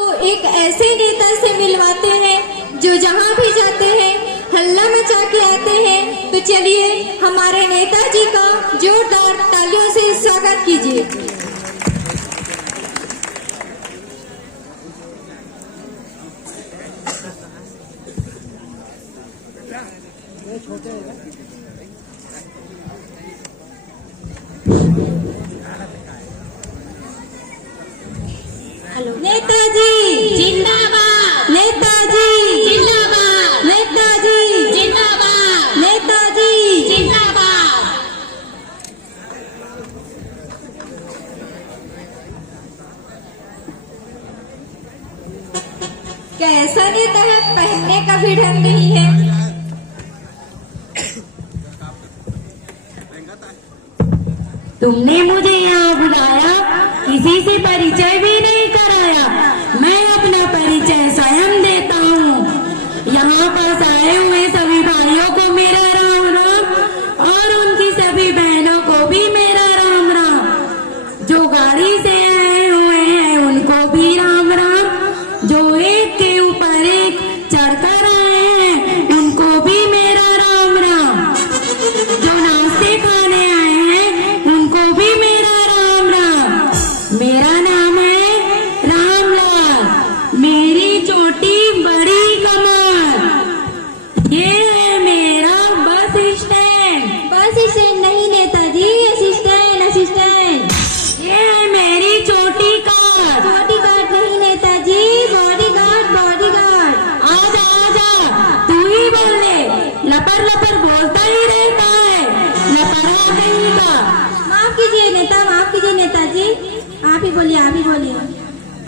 तो एक ऐसे नेता से मिलवाते हैं जो जहां भी जाते हैं हल्ला मचा के आते हैं। तो चलिए हमारे नेताजी का जोरदार तालियों से स्वागत कीजिए। नेताजी जिंदाबाद, नेताजी जिंदाबाद, नेताजी जिंदाबाद, नेताजी जिंदाबाद। कैसा नेता है, पहनने का भी ढंग नहीं है। तुमने मुझे यहाँ बुलाया, किसी से परिचय भी नहीं कराया। मैं अपना परिचय स्वयं देता हूँ। यहाँ पर आए हुए सभी भाइयों को मेरा राम राम और उनकी सभी बहनों को भी मेरा राम राम। जो गाड़ी से आए हुए हैं उनको भी राम राम। जो एक के ऊपर एक चढ़कर आए हैं उनको भी मेरा राम राम। जो नाश्ते खाने आए हैं उनको भी मेरा राम राम। मेरा नाम है रामलाल, मेरी चोटी बड़ी कमाल। ये है मेरा बस स्टैंड। बस स्टैंड नहीं नेताजी, असिस्टेंट असिस्टेंट। ये है मेरी चोटी कार। बॉडीगार्ड नहीं नेताजी, बॉडीगार्ड बॉडीगार्ड। आजा आजा, तू ही बोल ले, लपर लपर बोलता ही रहता है, लपरा कहीं का। माफ कीजिए नेता, माफ कीजिए नेताजी। आप ही बोलिए, आप ही बोलिए।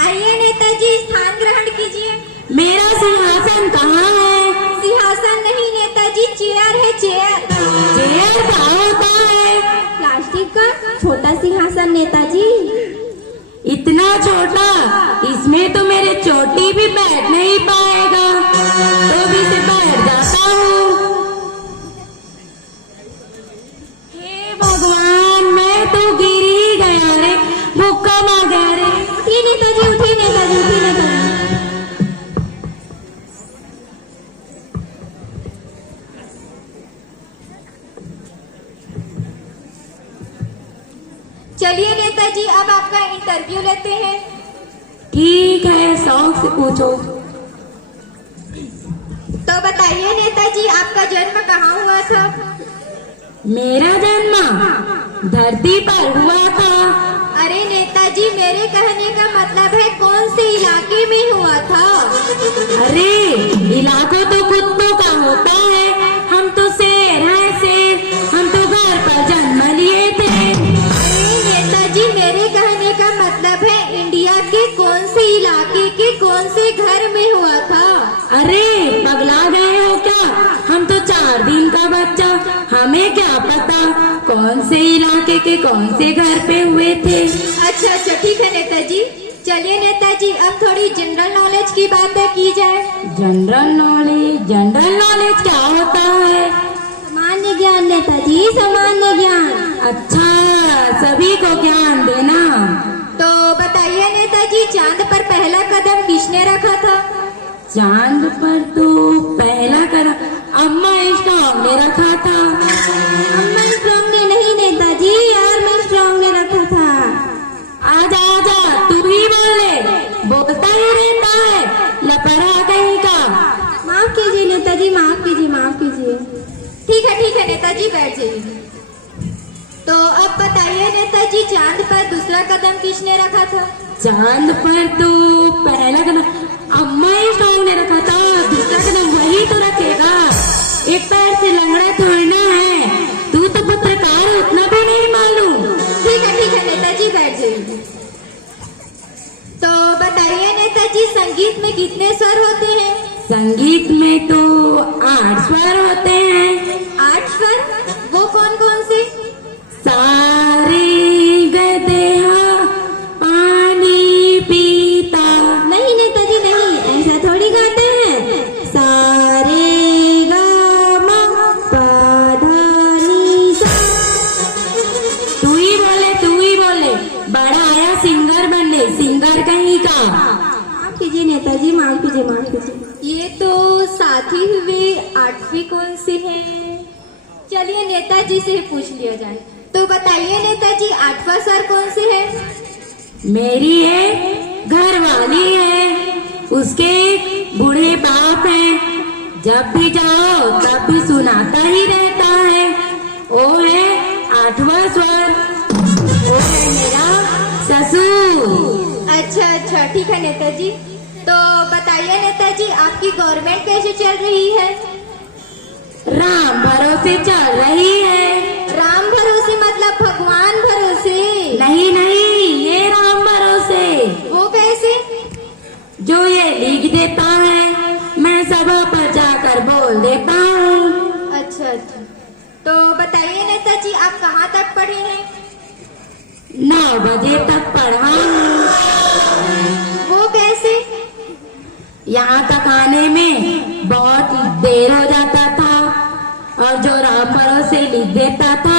आइए नेताजी, स्थान ग्रहण कीजिए। मेरा सिंहासन कहाँ है? सिंहासन नहीं नेताजी, चेयर है चेयर। चेयर क्या होता है? प्लास्टिक का छोटा सिंहासन नेताजी। इतना छोटा, इसमें तो मेरे चोटी भी बैठ नहीं पाएगा, तो भी से बैठ जाता हूँ। हे भगवान, मैं तो गिर ही गया रे, भूखा मार गया रे। उठिए नेताजी, उठिए नेताजी, उठिए नेताजी। चलिए नेताजी, अब आपका इंटरव्यू लेते हैं। ठीक है, शौक से पूछो। तो बताइए नेताजी, आपका जन्म कहाँ हुआ था? मेरा जन्म धरती पर हुआ था। अरे नेताजी, मेरे कहने का मतलब है कौन से इलाके में हुआ था? अरे इलाका तो कुत्तों का होता है, हम तो शेर हैं शेर, हम तो घर पर जन्म लिए थे। अरे नेताजी, मेरे कहने का मतलब है इंडिया के कौन से इलाके के कौन से घर में हुआ था? अरे पगला गए हो क्या? हम तो 4 दिन का बच्चा, हमें क्या पता कौन से इलाके के कौन से घर पे हुए थे। अच्छा अच्छा, ठीक है नेताजी। चलिए नेताजी, अब थोड़ी जनरल नॉलेज की बातें की जाए। जनरल नॉलेज क्या होता है? सामान्य ज्ञान नेताजी, सामान्य ज्ञान। अच्छा, सभी को ज्ञान देना। तो बताइए नेताजी, चांद पर पहला कदम किसने रखा था? चांद पर तो पहला करा अम्मा स्ट्रॉन्ग ने रखा था। अम्मा स्ट्रॉन्ग ने नहीं नेताजी, आर्म स्ट्रॉन्ग ने रखा था। आजा आजा, तू ही बोले, बोलता ही रहता है, लपरा कहीं का। माफ कीजिए नेताजी, माफ कीजिए, माफ कीजिए। ठीक है नेताजी, बैठ जाइए। तो अब बताइए नेताजी, चांद पर दूसरा कदम किसने रखा था? चांद पर तो पहला कदम अम्मा स्ट्रॉन्ग ने रखा था, दूसरा कदम वही तो रखेगा। एक पैर से लंगड़ा थोड़ी ना है, तू तो पत्रकार है, उतना भी नहीं मालूम। ठीक है नेताजी, बैठ जाइए। तो बताइए नेताजी, संगीत में कितने स्वर होते हैं? संगीत में तो 8 स्वर होते हैं। 8 स्वर? वो कौन कौन से? सारे गदेहा पानी पीता। नहीं नेताजी नहीं, ऐसा थोड़ी गाते हैं। सारे गा मा पा धा नी सा। तू ही बोले, बड़ा आया सिंगर बनने, सिंगर कहीं का। कीजिए नेताजी, माफ कीजिए, माफ कीजिए। ये तो साथी हुए 8वीं कौन सी है? चलिए नेताजी से ही पूछ लिया जाए। तो बताइए नेताजी 8वां सर कौन सी है? मेरी है, घर वाली है, उसके बूढ़े बाप हैं, जब भी जाओ तब भी सुनाता ही रहता है। वो है 8वां स्वर, वो है मेरा ससुर। अच्छा अच्छा, ठीक है नेताजी। तो बताइए नेताजी आपकी गवर्नमेंट कैसे चल रही है? राम भरोसे चल रही है। राम भरोसे मतलब भगवान भरोसे? नहीं नहीं, ये राम भरोसे। वो कैसे? जो ये लिख देता है मैं सभा पर जाकर बोल देता हूँ। अच्छा अच्छा, तो बताइए नेताजी आप कहाँ तक पढ़े हैं? 9 बजे तक पढ़ा हूँ। वो कैसे? यहाँ तक आने में बहुत देर हो जाता था, और जो राम भरोसे लिख देता था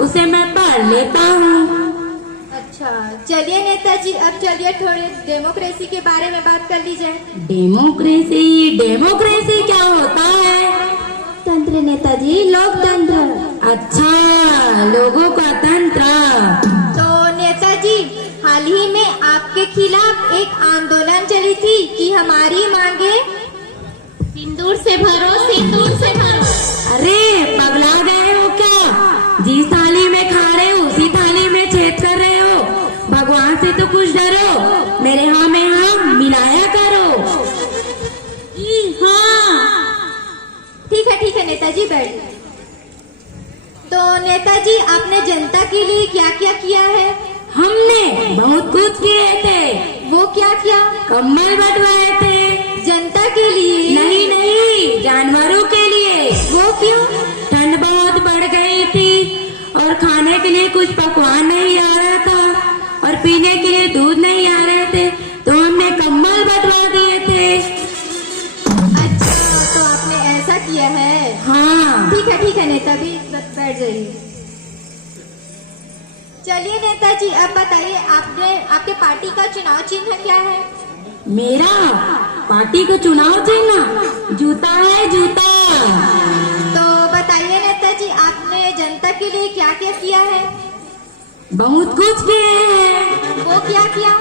उसे मैं पढ़ लेता हूँ। अच्छा, चलिए नेताजी अब चलिए थोड़े डेमोक्रेसी के बारे में बात कर ली जाए। डेमोक्रेसी? डेमोक्रेसी क्या होता है? तंत्र नेताजी, लोकतंत्र। अच्छा, लोगों का तंत्र। तो नेताजी हाल ही में आपके खिलाफ एक आंदोलन चली थी कि हमारी मांगे सिंदूर से भरो, सिंदूर से भरो। अरे पगला गए हो क्या? जिस थाली में खा रहे हो उसी थाली में छेद कर रहे हो। भगवान से तो कुछ डरो, मेरे हाँ में हाँ मिलाया करो। हाँ ठीक है नेताजी, बैठ। तो नेताजी आपने जनता के लिए क्या क्या किया है? हमने बहुत कुछ किए थे। वो क्या क्या? कम्बल बंटवाए थे। जनता के लिए? नहीं नहीं, जानवरों के लिए। वो क्यों? ठंड बहुत बढ़ गई थी और खाने के लिए कुछ पकवान नहीं आ रहा था और पीने के लिए दूध नहीं आ रहे थे, तो हमने कम्बल बंटवा दिए थे। अच्छा, तो आपने ऐसा किया है? हाँ। ठीक है नेताजी, बैठ जाइए। चलिए नेताजी अब बताइए आपके पार्टी का चुनाव चिन्ह क्या है? मेरा पार्टी का चुनाव चिन्ह जूता है, जूता। तो बताइए नेताजी आपने जनता के लिए क्या क्या किया है? बहुत कुछ किए हैं। वो क्या किया?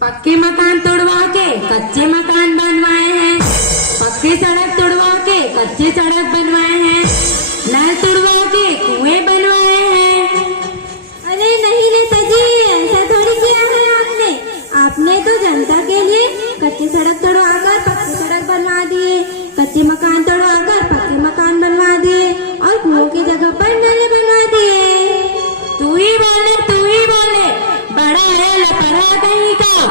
पक्के मकान तोड़वा के कच्चे मकान बनवाए हैं, पक्के सड़क तोड़वा के कच्चे सड़क बनवाए हैं, नल तोड़वा के कुएं बनवाए हैं। अरे नहीं नेताजी, ऐसा थोड़ी किया है आपने। आपने तो जनता के लिए कच्चे सड़क तोड़वाकर पक्के सड़क बनवा दिए, कच्चे मकान तोड़वाकर पक्के मकान बनवा दिए और कुओं की जगह पर नल बनवा दिए। तू ही बोले, तू ही बोले, बड़ा है लपड़ा कहीं का।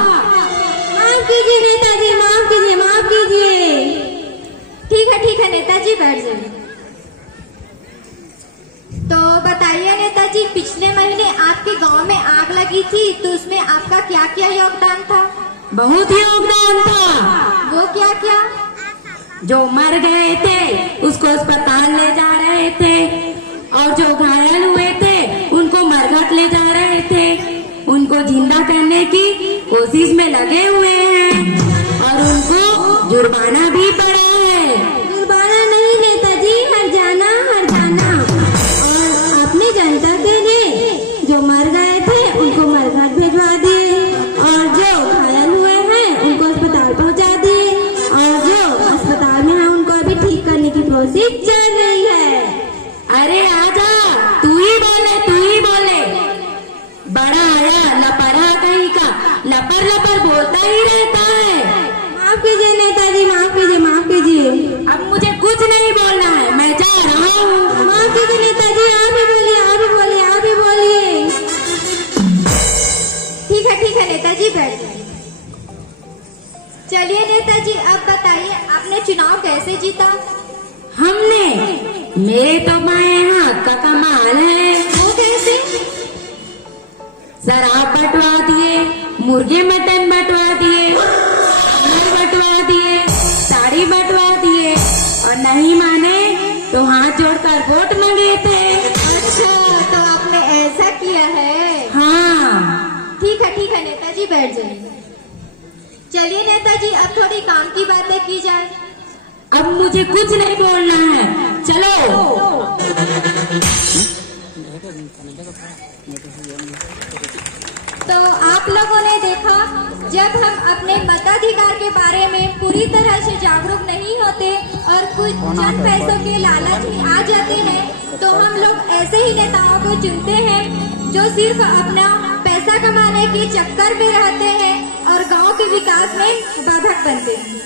माफ कीजिए नेताजी, माफ कीजिए, माफ कीजिए। ठीक है नेताजी, बैठ जाइए। तो बताइए नेताजी पिछले महीने आपके गांव में आग लगी थी, तो उसमें आपका क्या क्या योगदान था? बहुत योगदान था। वो क्या क्या? जो मर गए थे उसको अस्पताल ले जा रहे थे, और जो घायल हुए थे उनको मरघट ले जा रहे थे, उनको जिंदा करने की कोशिश में लगे हुए हैं और उनको जुर्माना भी पड़ा है। जुर्माना नहीं नेताजी, हरजाना, हरजाना। और अपनी जनता के लिए जो मर गए थे उनको मरघट भिजवा दिए, और जो घायल हुए हैं उनको अस्पताल पहुंचा दिए, और जो अस्पताल में है उनको अभी ठीक करने की कोशिश चल रही है। अरे आजा, तू ही बोले, तू ही बोले। बड़ा आया लपड़ा कहीं का, लपर लपर बोलता ही रहता है। माफ कीजिए नेताजी, माफ कीजिए, माफ कीजिए। अब मुझे कुछ नहीं बोलना है, मैं जा रहा हूँ। माफ कीजिए नेताजी, आप ही बोलिए, आप ही बोलिए, आप ही बोलिए। ठीक है नेताजी, बैठ जाइए। चलिए नेताजी अब बताइए आपने चुनाव कैसे जीता? हमने, मेरे तो बाएं हाथ का कमाल है। वो कैसे? शराब बंटवा दिए, मुर्गे मटन बंटवा दिए, कमल बंटवा दिए, साड़ी बंटवा दिए, और नहीं माने तो हाथ जोड़कर वोट मांगे थे। अच्छा, तो आपने ऐसा किया है? हाँ। ठीक है नेताजी, बैठ जाइए। चलिए नेताजी, अब थोड़ी काम की बातें की जाए। अब मुझे कुछ नहीं बोलना है, चलो। तो आप लोगों ने देखा, जब हम अपने मताधिकार के बारे में पूरी तरह से जागरूक नहीं होते और कुछ चंद पैसों के लालच में आ जाते हैं, तो हम लोग ऐसे ही नेताओं को चुनते हैं जो सिर्फ अपना पैसा कमाने के चक्कर में रहते हैं और गांव के विकास में बाधक बनते हैं।